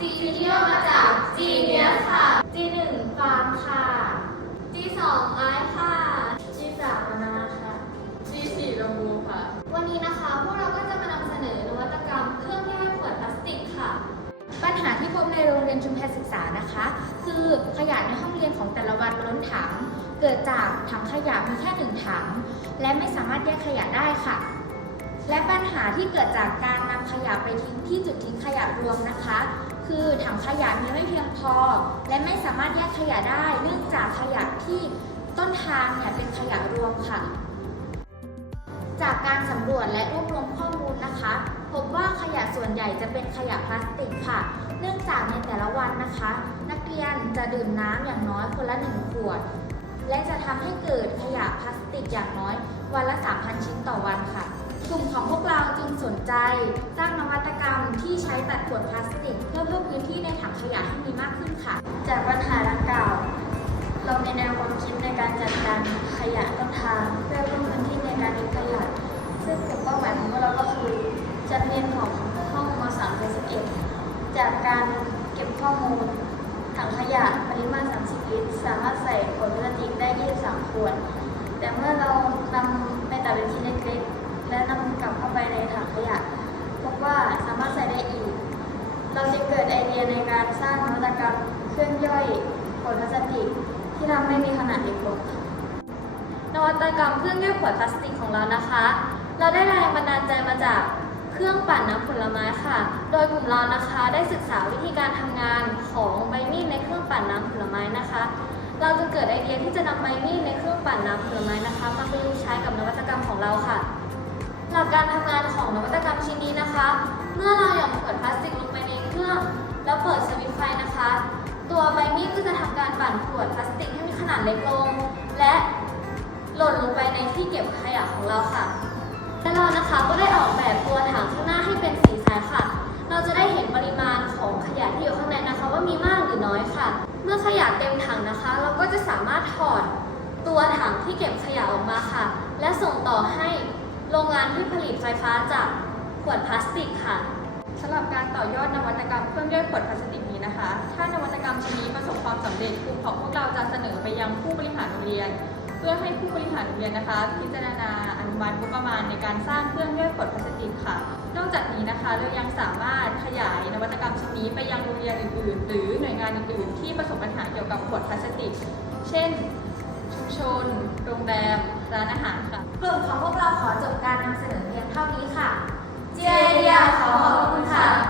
G ที่ย่อมาจาก Genius ค่ะ G 1 Farm ค่ะ G 2 I ค่ะ G 3 Banana ค่ะ G 4ลงบูค่ะ วันนี้นะคะพวกเราก็จะมานำเสนอนวัตกรรมเครื่องย่อยขวดพลาสติกค่ะ ปัญหาที่พบในโรงเรียนชุมแพรศึกษานะคะ คือขยะในห้องเรียนของแต่ละวันล้นถัง เกิดจากถังขยะมีแค่หนึ่งถัง และไม่สามารถแยกขยะได้ค่ะและปัญหาที่เกิดจากการนำขยะไปทิ้งที่จุดทิ้งขยะรวมนะคะ คือถังขยะมีไม่เพียงพอ และไม่สามารถแยกขยะได้ เนื่องจากขยะที่ต้นทางเนี่ยเป็นขยะรวมค่ะ จากการสำรวจและรวบรวมข้อมูลนะคะ พบว่าขยะส่วนใหญ่จะเป็นขยะพลาสติกค่ะ เนื่องจากในแต่ละวันนะคะ นักเรียนจะดื่มน้ำอย่างน้อยคนละหนึ่งขวด และจะทำให้เกิดขยะพลาสติกอย่างน้อย วันละ 3,000 ชิ้นต่อวันค่ะ กลุ่มของพวกเราจึงสนใจ สร้างนวัตกรรมที่ใช้ตัดขวดพลาสติก เพื่อเพิ่มพื้นที่ในถังขยะให้มีมากขึ้นค่ะ จากปัญหาดังกล่าวเรามีแนวความคิดในการจัดการขยะต้นทางเพื่อเพิ่มพื้นที่ในการทิ้งขยะซึ่งกลุ่มเป้าหมายของพวกเราก็คือจัดเรียนของห้องม .3 ถึง11 จากการเก็บข้อมูลถังขยะปริมาณ 30 ลิตร สามารถใส่ขวดพลาสติกได้ 23 ขวด แต่เมื่อเรานำไปตัดเป็นชิ้นเล็กๆ การสร้างนวัตกรรมเครื่องย่อยขวดพลาสติก ที่ทำให้มีขนาดเล็กลงนวัตกรรมเครื่องย่อยขวดพลาสติกของเรานะคะ เราได้แรงบันดาลใจมาจากเครื่องปั่นน้ำผลไม้ค่ะ โดยกลุ่มเรานะคะได้ศึกษาวิธีการทำงานของใบมีดในเครื่องปั่นน้ำผลไม้นะคะ เราจึงเกิดไอเดียที่จะนำใบมีดในเครื่องปั่นน้ำผลไม้นะคะมาประยุกต์ใช้กับนวัตกรรมของเราค่ะ หลักการทำงานของนวัตกรรมชิ้นนี้นะคะ เมื่อเราหย่อนขวดพลาสติกลงไปในเครื่อง แล้วเปิดสวิตช์ไฟนะคะ ตัวใบมีด การปั่นขวดพลาสติกให้มีขนาดเล็กลง และหล่นลงไปในที่เก็บขยะของเราค่ะ และเรานะคะก็ได้ออกแบบตัวถังข้างหน้าให้เป็นสีสายค่ะ เราจะได้เห็นปริมาณของขยะที่อยู่ข้างในนะคะ ว่ามีมากหรือน้อยค่ะ เมื่อขยะเต็มถังนะคะ เราก็จะสามารถถอดตัวถังที่เก็บขยะออกมาค่ะ และส่งต่อให้โรงงานที่ผลิตไฟฟ้าจากขวดพลาสติกค่ะ สำหรับการต่อยอดนวัตกรรมเครื่องย่อยขวดพลาสติกนี้นะคะ ถ้านวัตกรรมชิ้นนี้ประสบความสำเร็จกลุ่มของพวกเราจะเสนอไปยังผู้บริหารโรงเรียน เพื่อให้ผู้บริหารโรงเรียนนะคะ พิจารณาอนุมัติงบประมาณในการสร้างเครื่องย่อยขวดพลาสติกค่ะ นอกจากนี้นะคะเรายังสามารถขยายนวัตกรรมชิ้นนี้ไปยังโรงเรียนอื่นๆ หรือหน่วยงานอื่นๆ ที่ประสบปัญหาเกี่ยวกับขวดพลาสติก เช่น ชุมชน โรงแรม ร้านอาหารค่ะ กลุ่มของพวกเราขอจบการนำเสนอเพียงเท่านี้ค่ะ 一定要好好观看。